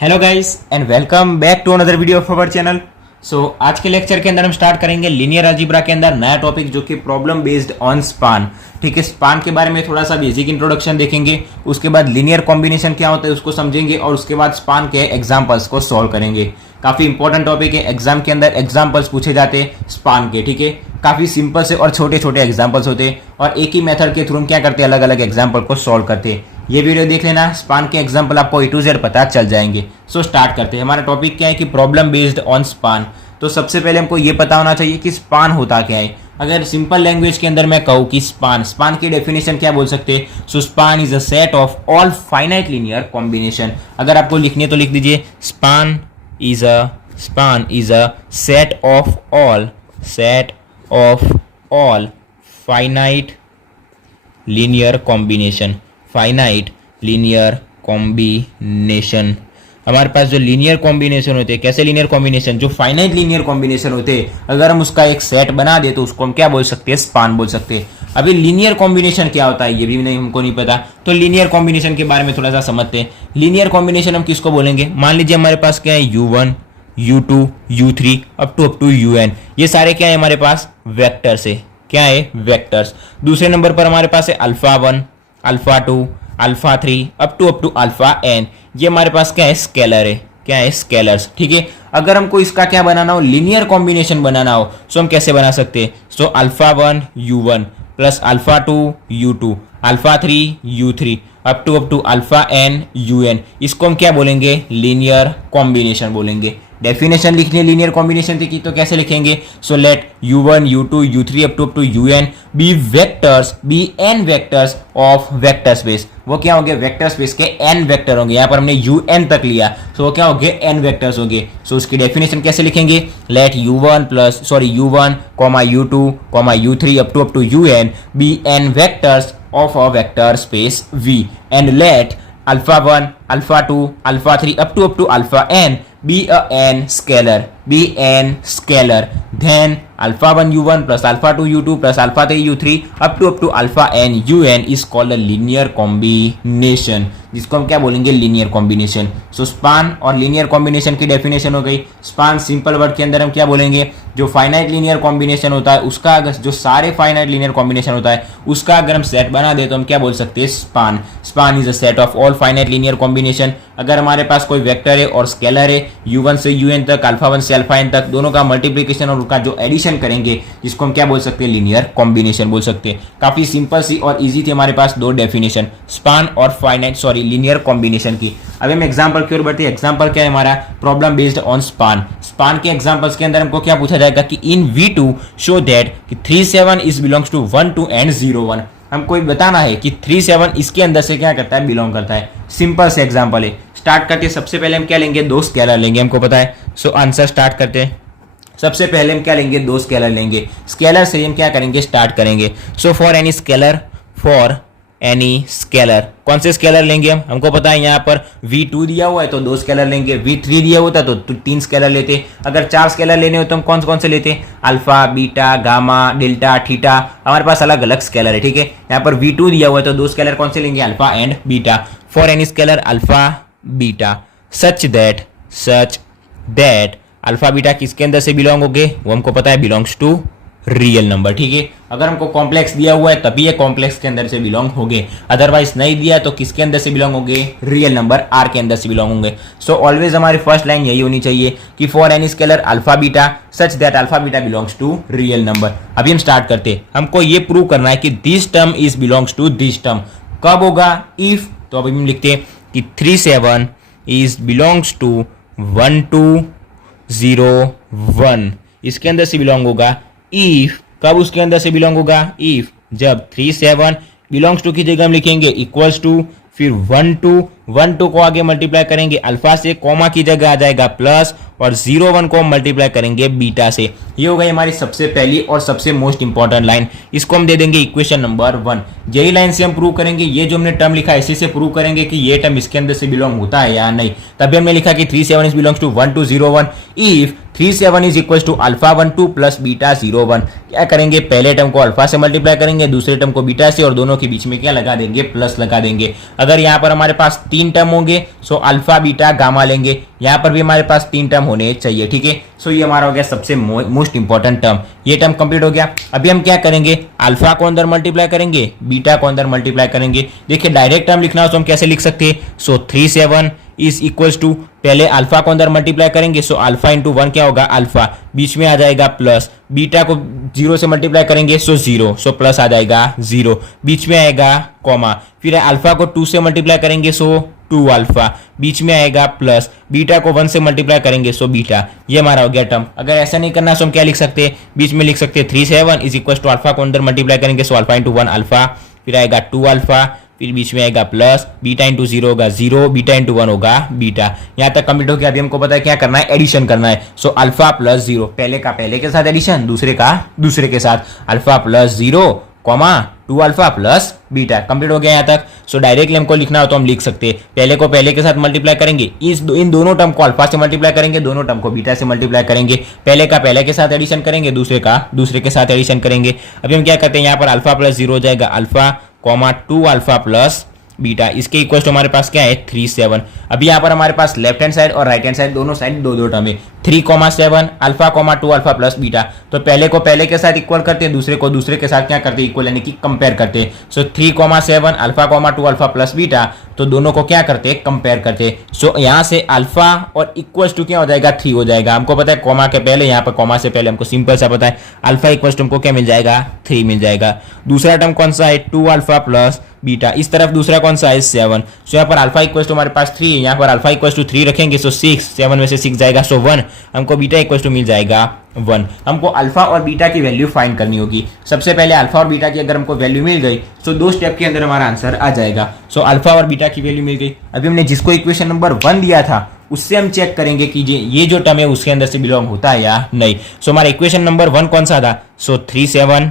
Hello guys and welcome back to another video of our channel. So आज के lecture के अंदर हम स्टार्ट करेंगे लीनियर अलजेब्रा के अंदर नया टॉपिक जो कि प्रॉब्लम बेस्ड ऑन स्पान। ठीक है, स्पान के बारे में थोड़ा सा बेसिक इंट्रोडक्शन देखेंगे, उसके बाद लीनियर कॉम्बिनेशन क्या होता है उसको समझेंगे और उसके बाद स्पान के एग्जांपल्स को सॉल्व करेंगे। काफी इंपॉर्टेंट टॉपिक है, एग्जाम के अंदर एग्जांपल्स पूछे जाते हैं स्पान के। ठीक है, काफी सिंपल से और छोटे छोटे एग्जांपल्स होते हैं और एक ही मेथड के थ्रू हम क्या करते हैं, अलग अलग एग्जांपल को सॉल्व करते हैं। ये वीडियो देख लेना, स्पान के एग्जांपल आपको A to Z पता चल जाएंगे। सो स्टार्ट करते हैं। हमारा टॉपिक क्या है कि प्रॉब्लम बेस्ड ऑन स्पान। तो सबसे पहले हमको ये पता होना चाहिए कि स्पान होता क्या है। अगर सिंपल लैंग्वेज के अंदर मैं कहूँ कि स्पान की डेफिनेशन क्या बोल सकते हैं। So span is a set of all finite linear combination. अगर आपको लिखनी है तो लिख दीजिए span is a set of all finite linear combination. Finite linear combination, हमारे पास जो लीनियर कॉम्बिनेशन होते हैं, कैसे लीनियर कॉम्बिनेशन, जो फाइनाइट लीनियर कॉम्बिनेशन होते हैं, अगर हम उसका एक सेट बना दे तो उसको हम क्या बोल सकते हैं, स्पान बोल सकते हैं। अभी लीनियर कॉम्बिनेशन क्या होता है ये भी नहीं, हमको नहीं पता, तो लीनियर कॉम्बिनेशन के बारे में थोड़ा सा समझते हैं। लीनियर कॉम्बिनेशन हम किसको बोलेंगे, मान लीजिए हमारे पास क्या है U1 U2 U3 up to UN, ये सारे क्या है हमारे पास वेक्टर्स है। क्या है, वेक्टर्स। दूसरे नंबर पर हमारे पास है alpha 1 alpha 2 alpha 3 up to alpha n, ये हमारे पास क्या है, स्केलर है। क्या है, स्केलर्स। ठीक है, अगर हमको इसका क्या बनाना हो, लीनियर कॉम्बिनेशन बनाना हो, सो हम कैसे बना सकते हैं। So alpha 1 U1 plus alpha 2 U2 alpha 3 U3 up to alpha n UN, इसको हम क्या बोलेंगे, लीनियर कॉम्बिनेशन बोलेंगे। डेफिनेशन लिखनी है लीनियर कॉम्बिनेशन की तो कैसे लिखेंगे। So let U1 U2 U3 up to UN be n vectors of vector space. वो क्या होंगे, वेक्टर स्पेस के n वेक्टर होंगे। यहाँ पर हमने UN तक लिया, सो वो क्या होंगे, n वेक्टर्स होंगे। सो उसकी डेफिनेशन कैसे लिखेंगे, let U1 U2 U3 up to UN be n vectors of a vector space V and let alpha 1 alpha 2 alpha 3 up to alpha n be a n scalar, then alpha 1 U1 plus alpha 2 U2 plus alpha 3 U3 up to alpha n UN is called a linear combination, जिसको हम क्या बोलेंगे, linear combination. सो span और linear combination की definition हो गई। Span simple word के अंदर हम क्या बोलेंगे, जो फाइनाइट लीनियर कॉम्बिनेशन होता है उसका, अगर जो सारे फाइनाइट लीनियर कॉम्बिनेशन होता है उसका अगर हम सेट बना दे तो हम क्या बोल सकते हैं, span. Span is a set of all finite linear combination. अगर हमारे पास कोई वेक्टर है और स्केलर है, U1 से UN तक, अल्फा 1 से अल्फा n तक, दोनों का मल्टीप्लीकेशन और उनका जो एडिशन करेंगे, जिसको हम क्या बोल सकते हैं, लीनियर कॉम्बिनेशन बोल सकते हैं। काफी सिंपल सी और इजी थी हमारे पास दो डेफिनेशन, स्पान और लीनियर कॉम्बिनेशन की। अब हम एग्जांपल की ओर बढ़ते हैं। एग्जांपल क्या है हमारा, problem based on span. Span के एग्जांपल्स के अंदर हमको क्या पूछा जाएगा कि इन V2 शो दैट कि 37 इज बिलोंग्स टू 1 2 एंड 01। हमको बताना है कि 37 इसके अंदर से क्या करता है, बिलोंग करता है। सिंपल से एग्जांपल है, स्टार्ट करते हैं। सबसे पहले हम क्या लेंगे, दो स्केलर लेंगे, हमको पता है। सो आंसर स्टार्ट करते हैं। सबसे पहले हम क्या लेंगे, दो स्केलर लेंगे। स्केलर से हम क्या करेंगे, स्टार्ट करेंगे। सो फॉर एनी स्केलर, कौन से स्केलर लेंगे हमको पता है। यहाँ पर V2 दिया हुआ है तो दो स्केलर लेंगे, V3 दिया होता तो तीन स्केलर लेते। अगर चार स्केलर लेने हो तो हम कौन से लेते, alpha beta gamma delta theta, हमारे पास अलग अलग स्केलर है। ठीक है, यहाँ पर V2 दिया हुआ है तो दो स्केलर कौन से लेंगे, alpha and beta. For any scalar alpha beta such that alpha beta किसके अंदर से बिलोंग होंगे, वो हमको पता है, बिलोंग्स टू रियल नंबर। ठीक है, अगर हमको कॉम्प्लेक्स दिया हुआ है तभी ये कॉम्प्लेक्स के अंदर से बिलोंग होंगे, अदरवाइज नहीं दिया तो किसके अंदर से बिलोंग होंगे, रियल नंबर R के अंदर से बिलोंग होंगे। सो ऑलवेज हमारी फर्स्ट लाइन यही होनी चाहिए कि for any scalar alpha beta such that alpha beta belongs to real number. अभी हम स्टार्ट करते हैं। हमको ये प्रूव करना है कि this term is belongs to this term. कब होगा, इफ। तो अभी हम लिखते हैं कि 37 इज बिलोंग्स टू 1 2 0 1, इसके अंदर से बिलोंग होगा। इफ, कब उसके अंदर से बिलोंग होगा, इफ जब 37 बिलोंग्स टू की जगह हम लिखेंगे इक्वल्स टू, फिर 1 2 को आगे मल्टीप्लाई करेंगे अल्फा से, कॉमा की जगह आ जाएगा प्लस, और 01 को हम मल्टीप्लाई करेंगे बीटा से। ये हो गई हमारी सबसे पहली और सबसे मोस्ट इंपॉर्टेंट लाइन। इसको हम दे देंगे इक्वेशन नंबर 1। यही लाइन से हम प्रूव करेंगे, ये जो हमने टर्म लिखा है इसी से प्रूव करेंगे कि ये टर्म इसके अंदर से बिलोंग होता है या नहीं। तभी हमने लिखा कि 37 is belongs to 1 2 0 1 if 37 is equal to alpha 1 2 plus beta 0 1। क्या करेंगे, पहले टर्म को अल्फा से मल्टीप्लाई करेंगे, दूसरे टर्म को बीटा से, और दोनों के बीच में क्या लगा देंगे, प्लस लगा देंगे। अगर यहाँ पर हमारे पास 3 टर्म होंगे सो अल्फा बीटा गामा लेंगे, यहाँ पर भी हमारे पास 3 टर्म होने चाहिए, ठीक है। सो ये हमारा हो गया सबसे मोस्ट इंपॉर्टेंट टर्म, ये टर्म कंप्लीट हो गया। अभी हम क्या करेंगे, अल्फा को अंदर मल्टीप्लाई करेंगे, बीटा को अंदर मल्टीप्लाई करेंगे। देखिए डायरेक्ट टर्म लिखना हो तो हम कैसे लिख सकते हैं, सो 37 इज इक्वल टू, पहले अल्फा को अंदर मल्टीप्लाई करेंगे सो अल्फा इंटू 1 क्या होगा, अल्फा, बीच में आ जाएगा प्लस, बीटा को 0 से मल्टीप्लाई करेंगे सो 0, सो प्लस आ जाएगा 0, बीच में आएगा कॉमा, फिर अल्फा को 2 से मल्टीप्लाई करेंगे सो 2 अल्फा, बीच में आएगा प्लस, बीटा को 1 से मल्टीप्लाई करेंगे सो बीटा। ये हमारा हो गया टर्म। अगर ऐसा नहीं करना तो हम क्या लिख सकते हैं, बीच में लिख सकते हैं 37 इज इक्वल टू अल्फा को अंदर मल्टीप्लाई करेंगे सो अल्फा इंटू 1 अल्फा, फिर आएगा 2 अल्फा, फिर बीच में आएगा प्लस, बीटा इंटू 0 होगा 0, बीटा इंटू 1 होगा बीटा। यहाँ तक कंप्लीट हो गया। अभी हमको पता है क्या करना है, एडिशन करना है। सो अल्फा प्लस 0, पहले का पहले के साथ एडिशन, दूसरे का दूसरे के साथ, alpha plus 0 comma 2 alpha plus beta. Complete हो गया यहाँ तक। सो डायरेक्टली हमको लिखना हो तो हम लिख सकते हैं, पहले को पहले के साथ मल्टीप्लाई करेंगे, इन दोनों टर्म को अल्फा से मल्टीप्लाई करेंगे, दोनों टर्म को बीटा से मल्टीप्लाई करेंगे, पहले का पहले के साथ एडिशन करेंगे, दूसरे का दूसरे के साथ एडिशन करेंगे। अभी हम क्या करते हैं, यहाँ पर अल्फा प्लस 0 हो जाएगा alpha comma 2 alpha plus beta, इसके इक्वल टू हमारे पास क्या है 37। अभी यहाँ पर हमारे पास लेफ्ट हैंड साइड और राइट हैंड साइड दोनों साइड दो दो टर्म है, 3,7 alpha comma 2 alpha plus beta. तो पहले को पहले के साथ इक्वल करते हैं, दूसरे को दूसरे के साथ क्या करते हैं, इक्वल यानी कि कंपेयर करते हैं। सो 3,7 alpha comma 2 alpha plus beta, तो दोनों को क्या करते हैं, कंपेयर करते हैं। सो यहाँ से अल्फा और इक्वल टू क्या हो जाएगा, 3 हो जाएगा। हमको पता है कॉमा के पहले, यहाँ पर कॉमा से पहले हमको सिंपल सा पता है अल्फा इक्वल टू हमको क्या मिल जाएगा, 3 मिल जाएगा। दूसरा टर्म कौन सा है, 2 अल्फा प्लस बीटा, इस तरफ दूसरा कौन सा है 7। सो यहाँ पर अल्फा इक्वल टू हमारे पास 3 है, यहाँ पर अल्फा इक्वल टू 3 रखेंगे सो 6, 7 में से 6 जाएगा सो 1, हमको बीटा इक्वल टू मिल जाएगा 1। हमको अल्फा और बीटा की वैल्यू फाइंड करनी होगी। सबसे पहले अल्फा और बीटा की अगर हमको वैल्यू मिल गई तो 2 स्टेप के अंदर हमारा आंसर आ जाएगा। सो अल्फा और बीटा की वैल्यू मिल गई। अभी हमने जिसको इक्वेशन नंबर 1 दिया था उससे हम चेक करेंगे कि ये जो टर्म है उसके अंदर से बिलोंग होता है या नहीं। सो हमारा इक्वेशन नंबर 1 कौन सा था, so 37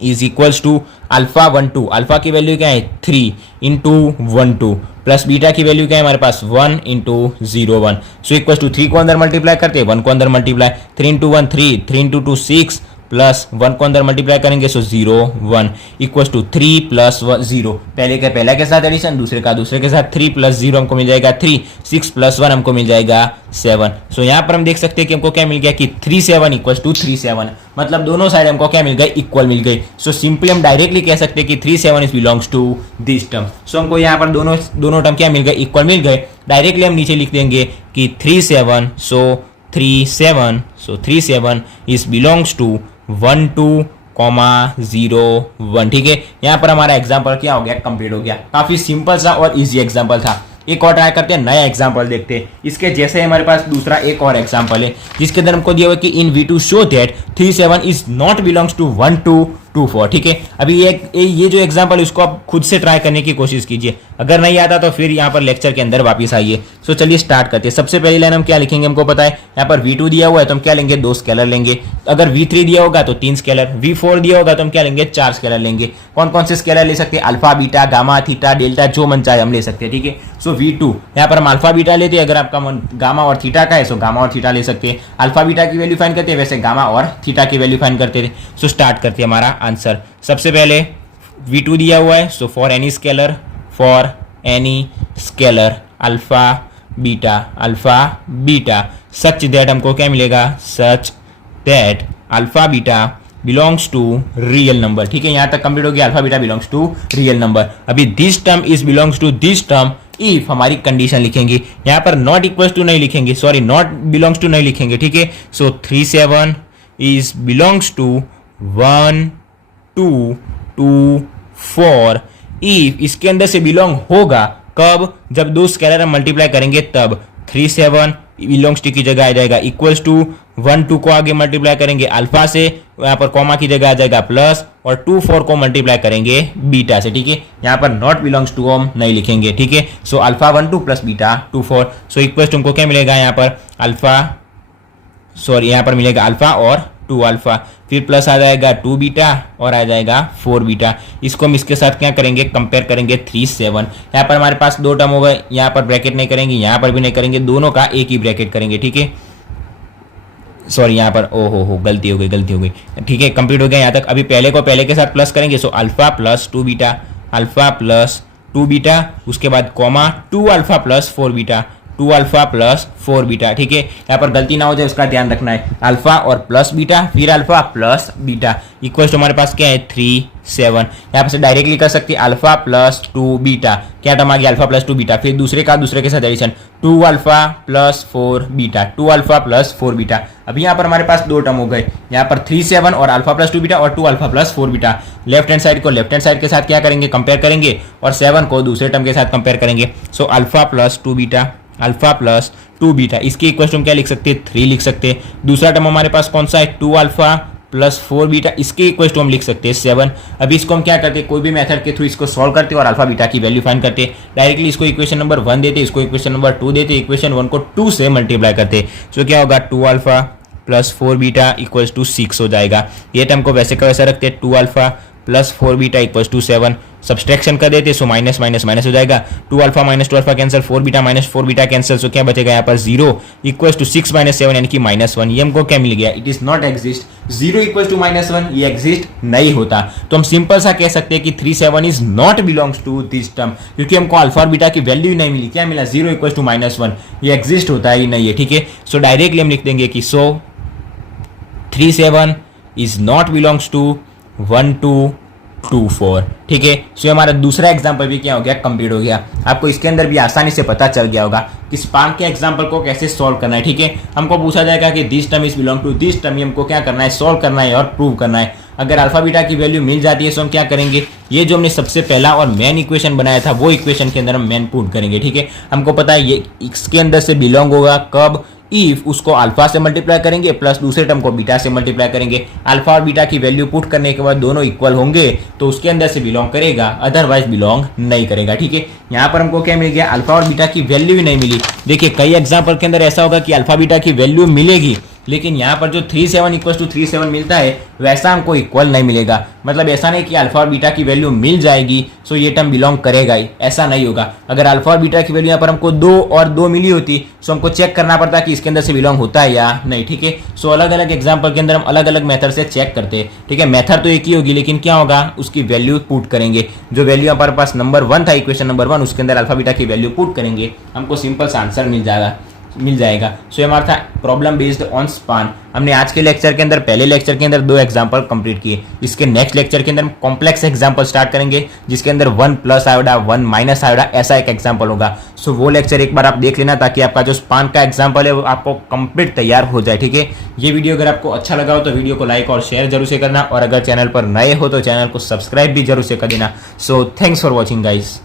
is equals to alpha 1 2, alpha की वैल्यू क्या है 3 इंटू 1 2 प्लस बीटा की वैल्यू क्या है हमारे पास 1 इंटू 0 1। सो इक्वल्स टू 3 को अंदर मल्टीप्लाई करते हैं, 1 को अंदर मल्टीप्लाई, 3 इंटू 1 3, 3 इंटू 2 6 प्लस 1 को अंदर मल्टीप्लाई करेंगे सो 0 1 इक्वल्स टू 3 प्लस 0, पहले का पहले के साथ एडिशन, दूसरे का दूसरे के साथ 3 प्लस 0 हमको मिल जाएगा 3, 6 प्लस 1 हमको मिल जाएगा 7। सो यहाँ पर हम देख सकते हैं कि हमको क्या मिल गया कि 37 इक्वल्स टू 37, मतलब दोनों साइड हमको क्या मिल गई, इक्वल मिल गई। सो सिंपली हम डायरेक्टली कह सकते हैं कि 37 is belongs to this term. So हमको यहाँ पर दोनों टर्म क्या मिल गए, इक्वल मिल गए। डायरेक्टली हम नीचे लिख देंगे कि 37, सो 37 इज बिलोंग्स टू 1 2 0 1। ठीक है, यहाँ पर हमारा एग्जाम्पल क्या हो गया, कंप्लीट हो गया। काफी सिंपल सा और इजी एग्जाम्पल था। एक और ट्राई करते हैं, नया एग्जाम्पल देखते हैं। इसके जैसे हमारे पास दूसरा एक और एग्जाम्पल है जिसके अंदर हमको दिया हुआ कि in V2 show that 37 is not belongs to 1 2 2 4। ठीक है, अभी ये जो एग्जाम्पल है उसको आप खुद से ट्राई करने की कोशिश कीजिए। अगर नहीं आता तो फिर यहाँ पर लेक्चर के अंदर वापस आइए। सो चलिए स्टार्ट करते हैं। सबसे पहली लाइन हम क्या लिखेंगे, हमको पता है यहाँ पर V2 दिया हुआ है तो हम क्या लेंगे, 2 स्केलर लेंगे। अगर V3 दिया होगा तो 3 स्केलर, V4 दिया होगा तो हम क्या लेंगे, 4 स्केलर लेंगे। कौन कौन से स्केलर ले सकते हैं, alpha beta gamma theta delta, जो मन चाहे हम ले सकते हैं। ठीक है, सो V2 यहाँ पर हम अल्फा बीटा लेते हैं, अगर आपका मन गामा और थीटा का है सो गामा और थीटा ले सकते हैं। अल्फा बीटा की वैल्यू फाइंड करते हैं, वैसे गामा और थीटा की वैल्यू फाइंड करते थे। सो स्टार्ट करते हैं हमारा आंसर। सबसे पहले V2 दिया हुआ है, so for any scalar alpha beta such that हमको क्या मिलेगा, such that alpha beta belongs to real number. ठीक है, यहां तक कंप्लीट हो गया, alpha beta belongs to real number. अभी this term is belongs to this term if हमारी कंडीशन लिखेंगे, यहां पर नॉट इक्वल्स टू नहीं लिखेंगे, सॉरी नॉट बिलोंग्स टू नहीं लिखेंगे। ठीक है, सो 37 इज बिलोंग्स टू 1 2 2 4 इफ इसके अंदर से बिलोंग होगा कब, जब 2 स्केलर हम मल्टीप्लाई करेंगे तब। 37 बिलोंग्स टू की जगह आ जाएगा इक्वल्स टू 1 2 को आगे मल्टीप्लाई करेंगे अल्फा से, यहाँ पर कॉमा की जगह आ जाएगा प्लस, और 2 4 को मल्टीप्लाई करेंगे बीटा से। ठीक है, यहाँ पर नॉट बिलोंग्स टू हम नहीं लिखेंगे। ठीक है, so alpha 1 2 plus beta 2 4। So equals to हमको क्या मिलेगा, यहाँ पर अल्फा, सॉरी यहाँ पर मिलेगा अल्फा और 2 अल्फा, फिर प्लस आ जाएगा 2 बीटा और आ जाएगा 4 बीटा। इसको हम इसके साथ क्या करेंगे, कंपेयर करेंगे 37। यहाँ पर हमारे पास 2 टर्म हो गए, यहाँ पर ब्रैकेट नहीं करेंगे, यहाँ पर भी नहीं करेंगे, दोनों का एक ही ब्रैकेट करेंगे। ठीक है, सॉरी यहाँ पर ओ हो गलती हो गई। ठीक है, कंप्लीट हो गया यहाँ तक। अभी पहले को पहले के साथ प्लस करेंगे, so alpha plus 2 beta, alpha plus 2 beta, उसके बाद comma 2 alpha plus 4 beta, 2 alpha plus 4 beta. ठीक है, यहाँ पर गलती ना हो जाए उसका ध्यान रखना है। अल्फा और प्लस बीटा, फिर alpha plus beta equal to हमारे पास क्या है 3 7। यहाँ पर से डायरेक्टली कर सकते हैं अल्फा प्लस 2 बीटा, क्या टर्म आ गया अल्फा प्लस 2 बीटा, फिर दूसरे के साथ addition 2 alpha plus 4 beta, 2 alpha plus 4 beta. अभी यहाँ पर हमारे पास दो टर्म हो गए, यहाँ पर 3 7 और अल्फा प्लस 2 बीटा और 2 alpha plus 4 beta. Left hand side को लेफ्ट हैंड साइड के साथ क्या करेंगे, कंपेयर करेंगे, और 7 को दूसरे टर्म के साथ कंपेयर करेंगे। So alpha plus 2 beta, alpha plus 2 beta, इसके इक्वल टू हम क्या लिख सकते हैं 3 लिख सकते हैं। दूसरा टर्म हमारे पास कौन सा है 2 अल्फा प्लस 4 बीटा, इसके इक्वल टू हम लिख सकते हैं 7। अभी इसको हम क्या करते हैं, कोई भी मेथड के थ्रू इसको सॉल्व करते हैं और अल्फा बीटा की वैल्यू फाइंड करते हैं। डायरेक्टली इसको इक्वेशन नंबर 1 देते, इसको इक्वेशन नंबर 2 देते, इक्वेशन 1 को 2 से मल्टीप्लाई करते। सो क्या होगा 2 alpha plus 4 beta equals to 6 हो जाएगा। ये टर्म को वैसे का वैसा रखते हैं, 2 alpha plus 4 beta equals to 7। Subtraction कर देते, सो माइनस माइनस माइनस हो जाएगा, 2 alpha minus 2 alpha cancel, 4 beta minus 4 beta cancel, so क्या बचेगा यहाँ पर 0 इक्वल्स टू 6 माइनस 7 यानी कि -1। ये हमको क्या मिल गया, it is not exist. 0 equals to -1 ये एग्जिस्ट नहीं होता। तो हम सिंपल सा कह सकते हैं कि 3 7 is not belongs to this term, क्योंकि हमको अल्फा और बीटा की वैल्यू ही नहीं मिली। क्या मिला 0 इक्वल्स टू -1, ये एग्जिस्ट होता ही नहीं है। ठीक है, सो डायरेक्टली हम लिख देंगे कि सो 3 7 इज नॉट बिलोंग्स टू 1 2 2 4। ठीक है, सो हमारा दूसरा एग्जांपल भी क्या हो गया, कंप्लीट हो गया। आपको इसके अंदर भी आसानी से पता चल गया होगा कि स्पार्क के एग्जांपल को कैसे सॉल्व करना है। ठीक है, हमको पूछा जाएगा कि this term is belong to this term, हमको क्या करना है, सॉल्व करना है और प्रूव करना है। अगर अल्फा बीटा की वैल्यू मिल जाती है तो हम क्या करेंगे, ये जो हमने सबसे पहला और मेन इक्वेशन बनाया था वो इक्वेशन के अंदर हम मेन पुट करेंगे। ठीक है, हमको पता है ये इसके अंदर से बिलोंग होगा कब, इफ उसको अल्फा से मल्टीप्लाई करेंगे प्लस दूसरे टर्म को बीटा से मल्टीप्लाई करेंगे। अल्फा और बीटा की वैल्यू पुट करने के बाद दोनों इक्वल होंगे तो उसके अंदर से बिलोंग करेगा, अदरवाइज बिलोंग नहीं करेगा। ठीक है, यहाँ पर हमको क्या मिल गया, अल्फा और बीटा की वैल्यू ही नहीं मिली। देखिए कई एग्जाम्पल के अंदर ऐसा होगा कि अल्फा बीटा की वैल्यू मिलेगी, लेकिन यहाँ पर जो 3 7 इक्वल टू 3 7 मिलता है वैसा हमको इक्वल नहीं मिलेगा। मतलब ऐसा नहीं कि अल्फा और बीटा की वैल्यू मिल जाएगी सो ये टर्म बिलोंग करेगा ही, ऐसा नहीं होगा। अगर अल्फा और बीटा की वैल्यू यहाँ पर हमको 2 और 2 मिली होती सो हमको चेक करना पड़ता कि इसके अंदर से बिलोंग होता है या नहीं। ठीक है, सो अलग अलग एग्जाम्पल के अंदर हम अलग अलग मेथड से चेक करते हैं। ठीक है, मेथड तो एक ही होगी लेकिन क्या होगा, उसकी वैल्यू पुट करेंगे। जो वैल्यू हमारे पास नंबर 1 था, इक्वेशन नंबर 1, उसके अंदर अल्फा बीटा की वैल्यू पुट करेंगे, हमको सिंपल सा आंसर मिल जाएगा। सो हमारा था प्रॉब्लम बेस्ड ऑन स्पान। हमने आज के लेक्चर के अंदर, पहले लेक्चर के अंदर 2 एग्जांपल कंप्लीट किए। इसके नेक्स्ट लेक्चर के अंदर हम कॉम्प्लेक्स एग्जांपल स्टार्ट करेंगे जिसके अंदर 1 प्लस आयोडा 1 माइनस आयोडा ऐसा एक एग्जांपल होगा। सो वो लेक्चर एक बार आप देख लेना ताकि आपका जो स्पान का एग्जांपल है वो आपको कंप्लीट तैयार हो जाए। ठीक है, ये वीडियो अगर आपको अच्छा लगा हो तो वीडियो को लाइक और शेयर जरूर से करना, और अगर चैनल पर नए हो तो चैनल को सब्सक्राइब भी जरूर से कर देना। So thanks for watching guys.